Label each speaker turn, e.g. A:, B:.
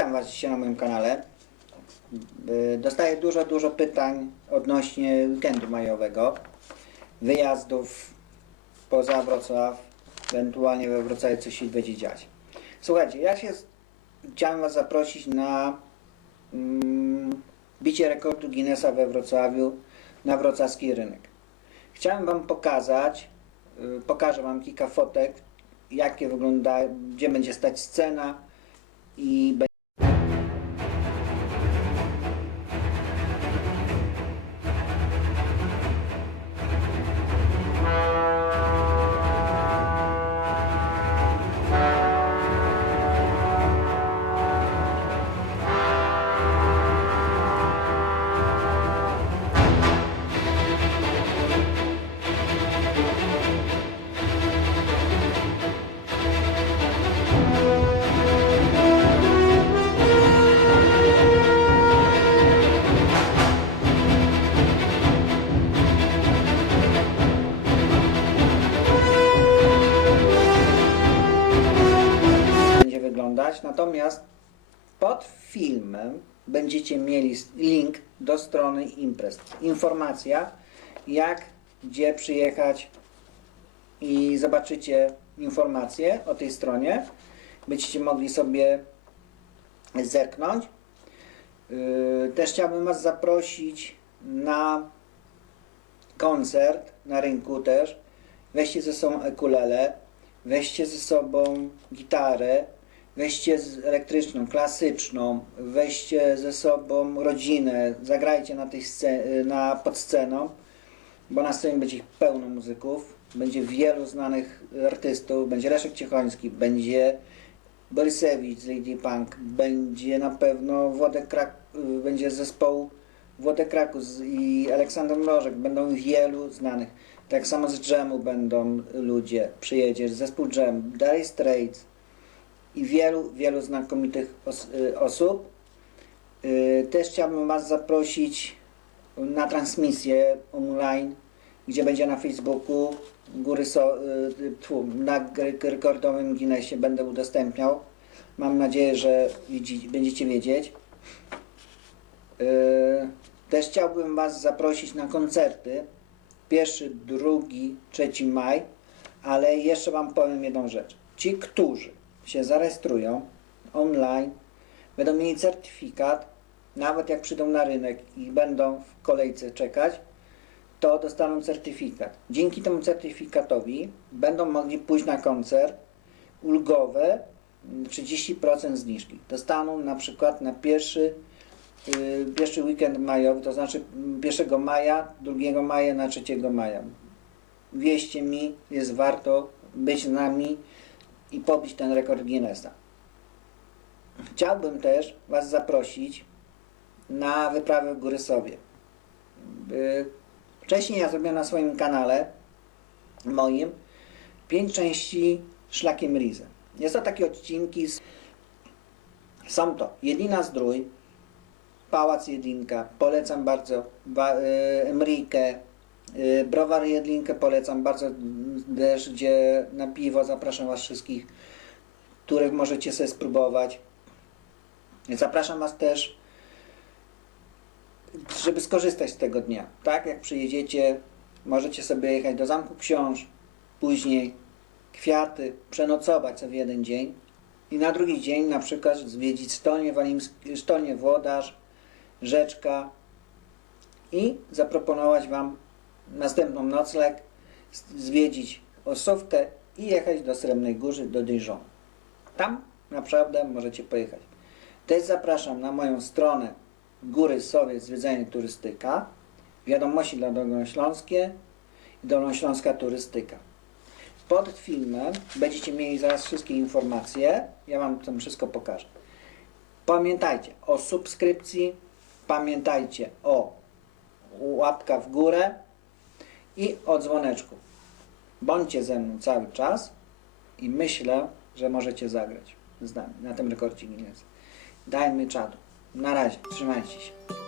A: Witam Was dzisiaj na moim kanale. Y, Dostaję dużo, dużo pytań odnośnie weekendu majowego, wyjazdów poza Wrocław, ewentualnie we Wrocławiu coś się będzie dziać. Słuchajcie, ja się chciałem Was zaprosić na mm, bicie rekordu Guinnessa we Wrocławiu na wrocławski rynek. Chciałem Wam pokazać, y, pokażę Wam kilka fotek, jakie wygląda, gdzie będzie stać scena i Natomiast pod filmem będziecie mieli link do strony imprez. Informacja, jak, gdzie przyjechać i zobaczycie informacje o tej stronie. Będziecie mogli sobie zerknąć. Yy, Też chciałbym Was zaprosić na koncert na rynku też. Weźcie ze sobą ekulele, weźcie ze sobą gitarę, weźcie z elektryczną, klasyczną, weźcie ze sobą rodzinę, zagrajcie na tej na pod sceną, bo na scenie będzie ich pełno muzyków, będzie wielu znanych artystów, będzie Leszek Ciechoński, będzie Borysewicz z Lady Punk, będzie na pewno Włodek Krak, będzie z zespołu Włodek Krakus i Aleksander Mrożek, będą wielu znanych. Tak samo z Dżemu będą ludzie, przyjedzie zespół Dżem, Dire Straits i wielu, wielu znakomitych os y, osób. Y, Też chciałbym Was zaprosić na transmisję online, gdzie będzie na Facebooku góry so, y, tfu, na rekordowym Guinnessie będę udostępniał. Mam nadzieję, że będziecie wiedzieć. Też chciałbym Was zaprosić na koncerty. Pierwszy, drugi, trzeci maj, ale jeszcze Wam powiem jedną rzecz. Ci, którzy się zarejestrują online, będą mieli certyfikat, nawet jak przyjdą na rynek i będą w kolejce czekać, to dostaną certyfikat. Dzięki temu certyfikatowi będą mogli pójść na koncert ulgowe mm, 30% zniżki. Dostaną na przykład na pierwszy, yy, pierwszy weekend majowy, to znaczy mm, 1 maja, 2 maja na 3 maja. Wieście mi, jest warto być z nami i pobić ten rekord Guinnessa. Chciałbym też Was zaprosić na wyprawę w Góry Sowie. Yy, Wcześniej ja zrobiłem na swoim kanale moim pięć części szlakiem Rize. Jest to takie odcinki z... Są to Jedlina Zdrój, Pałac Jedlinka, polecam bardzo, ba, y, y, Browar Jedlinkę polecam bardzo też, gdzie na piwo zapraszam Was wszystkich, których możecie sobie spróbować. Zapraszam Was też żeby skorzystać z tego dnia. Tak, jak przyjedziecie, możecie sobie jechać do Zamku Książ, później kwiaty, przenocować sobie jeden dzień i na drugi dzień na przykład zwiedzić Stolnię, Walimsk- Włodarz, Rzeczka i zaproponować Wam następną nocleg, zwiedzić Osówkę i jechać do Srebrnej Góry, do Dijon. Tam naprawdę możecie pojechać. Też zapraszam na moją stronę Góry Sowiec Zwiedzanie Turystyka, wiadomości dla Dolnośląskie i Dolnośląska Turystyka. Pod filmem będziecie mieli zaraz wszystkie informacje, ja Wam to wszystko pokażę. Pamiętajcie o subskrypcji, pamiętajcie o łapka w górę i o dzwoneczku. Bądźcie ze mną cały czas i myślę, że możecie zagrać z nami na tym rekordzie Guinnessa. Dajmy czadu. Na razie, trzymajcie się.